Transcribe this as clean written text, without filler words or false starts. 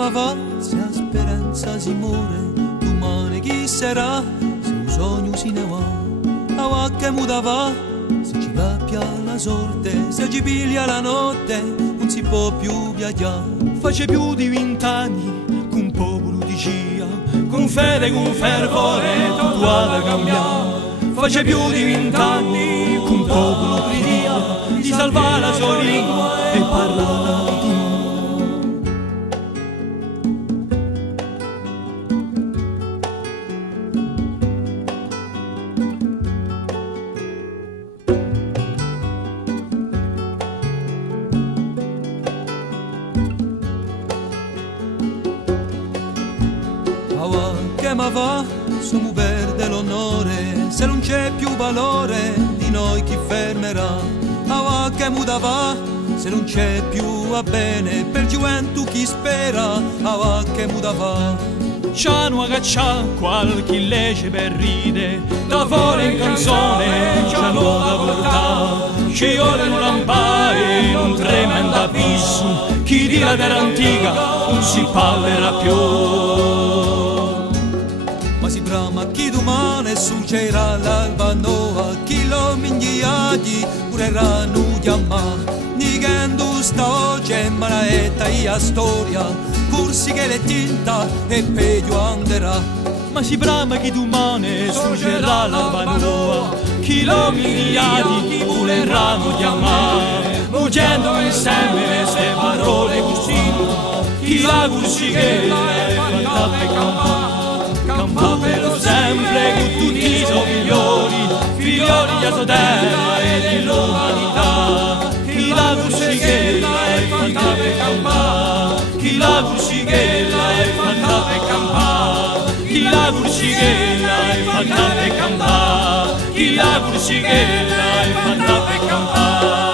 ma va, se la speranza si muore, domani chi sarà, se un sogno si ne va, a va che muda va, se ci cappia la sorte, se ci piglia la notte, non si può più viaggiare. Face più di 20 anni, con popolo di scia, con fede, con fervore, tutto ha cambiare. Face più di 20 anni, con popolo di scia, di salvare la sua lingua e parlare di noi. Che ma va, sommo perde l'onore, se non c'è più valore di noi chi fermerà. Ava che muda va, se non c'è più va bene, per gioventù chi spera, ava che muda va. C'hanno agaccia qualche legge per ride, da fuori in canzone c'hanno da portare. Ci vuole un lampare, un tremendo abisso, chi di la terra antica non si parlerà più. Ma si brama chi domani succederà l'alba nuova, chi lo minghiati pureranno chiamare. Nigendo sta oggi ma la etta ia storia, corsi che le tinta e peggio anderà. Ma si brama chi domani succederà l'alba nuova, chi lo minghiati pureranno chiamare. Muggendo insieme ste parole così, chi la corsighella è fatta per campare. Campa per sempre con tutti i suoi figlioli di sua terra e dell'umanità. Chi la corsighella è fatta per campare, chi la corsighella è fatta per campare, chi la corsighella è fatta per campare, chi la corsighella è fatta per campare.